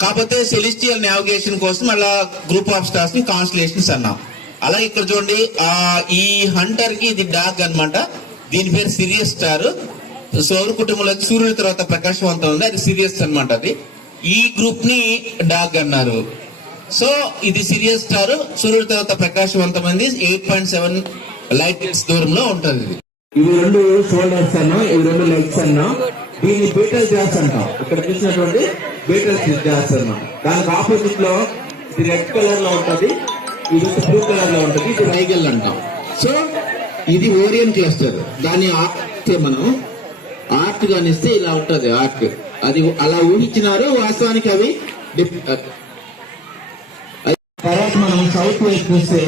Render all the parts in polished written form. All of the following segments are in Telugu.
కాకపోతే సెలిస్టియల్ నావిగేషన్ కోసం అలా గ్రూప్ ఆఫ్ స్టార్స్ ని కాన్స్టలేషన్స్ అన్నాం. అలాగే ఇక్కడ చూడండి, ఈ హంటర్ కి ఇది డాగ్ అన్నమాట. దీని పేరు సిరియస్ స్టార్. సౌర కుటుంబంలో సూర్యుడి తర్వాత ప్రకాశవంతం ఉంది, అది సిరియస్ అన్నమాట. అది ఈ గ్రూప్ ని డాగ్ అన్నారు. సో ఇది సిరియస్ స్టార్, సూర్యుడి తర్వాత ప్రకాశవంతమైంది, 8.7 లైట్ ఇయర్స్ దూరంలో ఉంటుంది. ఇవి రెండు షోల్డర్స్ అన్నా, ఇవి రెండు లెగ్స్ అన్నా. దీన్ని బీటల్ జాస్ అంటాం. ఇక్కడ చూసినటువంటి బీటల్ జాస్ అన్నమాట. దానికి ఆపోజిట్ లో ఇది రెడ్ కలర్ లో ఉంటది, ఇది బ్లూ కలర్ లో ఉంటది, ఇది రైగల్ అంటాం. సో ఇది ఓరియన్ క్లస్టర్. దాన్ని మనం ఆర్ట్ గానిస్తే ఇలా ఉంటది ఆర్ట్. అది అలా ఊహించినారు, వాస్తవానికి అవి. తర్వాత మనం సౌత్ వైపు చూస్తే,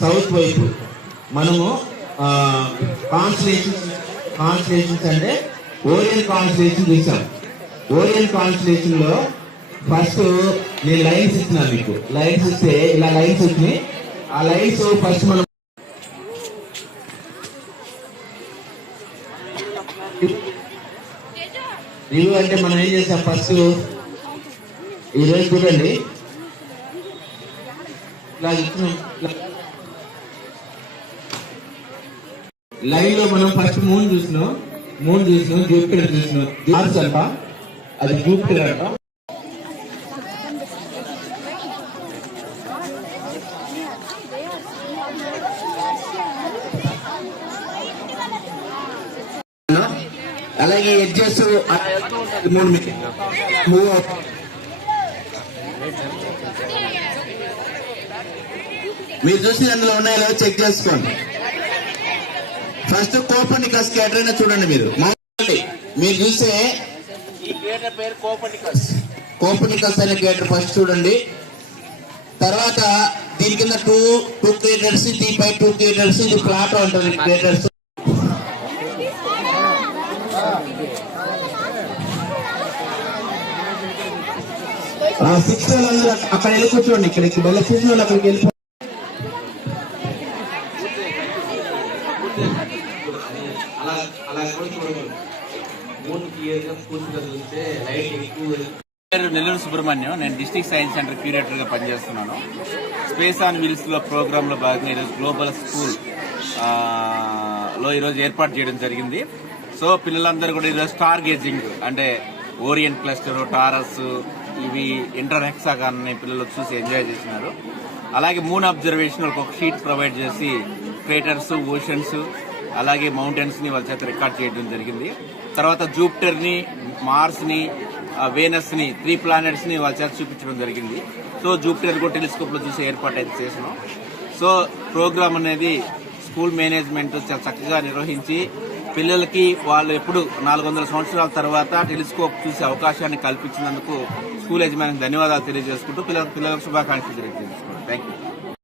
సౌత్ వైపు మనము కాన్స్టలేషన్స్ అంటే ఓరియన్ కాన్స్టలేషన్ చూసాం. ఓరియన్ కాన్స్టలేషన్ లో ఫస్ట్ నేను లైన్స్ ఇచ్చినా మీకు. లైన్స్ ఇస్తే ఇలా లైన్స్ వచ్చినాయి. ఆ లైన్స్ ఫస్ట్ మనం రివ్యూ అంటే మనం ఏం చేసాం, ఫస్ట్ ఈరోజు చూడండి లైవ్ లో మనం ఫస్ట్ మూన్ చూసినాం, జూపిటర్ చూసినాం. మార్స్ అంట, అది జూపిటర్ అంట. అలాగే ఎడ్జెస్ మూవ్ అవుతుంది. మీరు చూసి అందులో ఉన్నాయో చెక్ చేసుకోండి. ఫస్ట్ కోపర్నికస్ క్యాటర్ చూడండి. మీరు చూస్తే ఈ క్రియేటర్ పేరు కోపర్నికస్ అనే క్రియేటర్ ఫస్ట్ చూడండి. తర్వాత దీని కింద టూ క్రియేటర్స్, దీనిపై 2 క్రియేటర్స్, ఇది ప్లాటో అంటారు క్రియేటర్స్. సిక్స్ అక్కడ వెళ్ళి కూర్చోండి. ఇక్కడికి వెళ్ళి చూసిన వాళ్ళు అక్కడికి వెళ్ళి నెల్లూరు సుబ్రహ్మణ్యం. నేను డిస్ట్రిక్ట్ సైన్స్ సెంటర్ క్యూరేటర్ గా పనిచేస్తున్నాను. స్పేస్ ఆన్ వీల్స్ లో ప్రోగ్రామ్ లో భాగంగా ఈరోజు గ్లోబల్ స్కూల్ లో ఈరోజు ఏర్పాటు చేయడం జరిగింది. సో పిల్లలందరూ కూడా ఈరోజు స్టార్ గేజింగ్ అంటే ఓరియన్ క్లస్టర్, టారస్, ఇవి ఇంటర్ హెక్సాగాన్ పిల్లలు చూసి ఎంజాయ్ చేసినారు. అలాగే మూన్ అబ్జర్వేషన్ ఒక షీట్ ప్రొవైడ్ చేసి క్రేటర్స్, ఓషన్స్, అలాగే మౌంటైన్స్ ని వాళ్ళ చేత రికార్డ్ చేయడం జరిగింది. తర్వాత జూపిటర్ ని, మార్స్ ని, వేనస్ ని, 3 ప్లానెట్స్ ని వాళ్ళ చేత చూపించడం జరిగింది. సో జూపిటర్ కూడా టెలిస్కోప్ లో చూసి ఏర్పాటు అయితే చేసినాం. సో ప్రోగ్రామ్ అనేది స్కూల్ మేనేజ్మెంట్ చాలా చక్కగా నిర్వహించి పిల్లలకి వాళ్ళు ఎప్పుడు 400 సంవత్సరాల తర్వాత టెలిస్కోప్ చూసే అవకాశాన్ని కల్పించినందుకు స్కూల్ యజమానికి ధన్యవాదాలు తెలియజేసుకుంటూ పిల్లలకు శుభాకాంక్షలు తెలియజేసుకుంటాం. Thank you.